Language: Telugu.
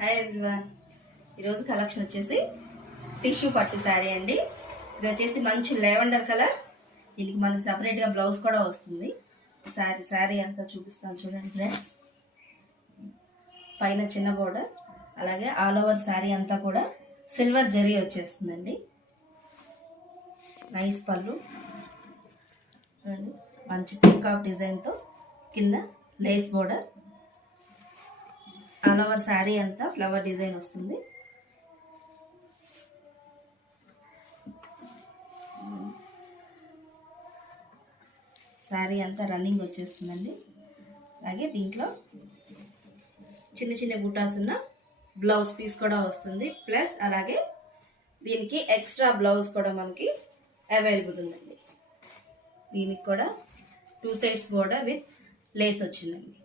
హాయ్ ఎవ్రీవన్, ఈరోజు కలెక్షన్ వచ్చేసి టిష్యూ పట్టు శారీ అండి. ఇది వచ్చేసి మంచి లెవెండర్ కలర్. దీనికి మనకి సపరేట్గా బ్లౌజ్ కూడా వస్తుంది. శారీ అంతా చూపిస్తాను చూడండి ఫ్రెండ్స్. పైన చిన్న బోర్డర్, అలాగే ఆల్ ఓవర్ శారీ అంతా కూడా సిల్వర్ జరీ వచ్చేస్తుందండి. నైస్ పళ్ళు చూడండి, మంచి పీకాక్ డిజైన్తో కింద lace border. All over sari అంతా ఫ్లవర్ డిజైన్ వస్తుంది. శారీ అంతా రన్నింగ్ వచ్చేస్తుందండి. అలాగే దీంట్లో చిన్న చిన్న బుటాస్ ఉన్న బ్లౌజ్ పీస్ కూడా వస్తుంది. ప్లస్ అలాగే దీనికి ఎక్స్ట్రా బ్లౌజ్ కూడా మనకి అవైలబుల్ ఉందండి. దీనికి కూడా 2 సైడ్స్ బోర్డర్ విత్ లేస్ వచ్చిందండి.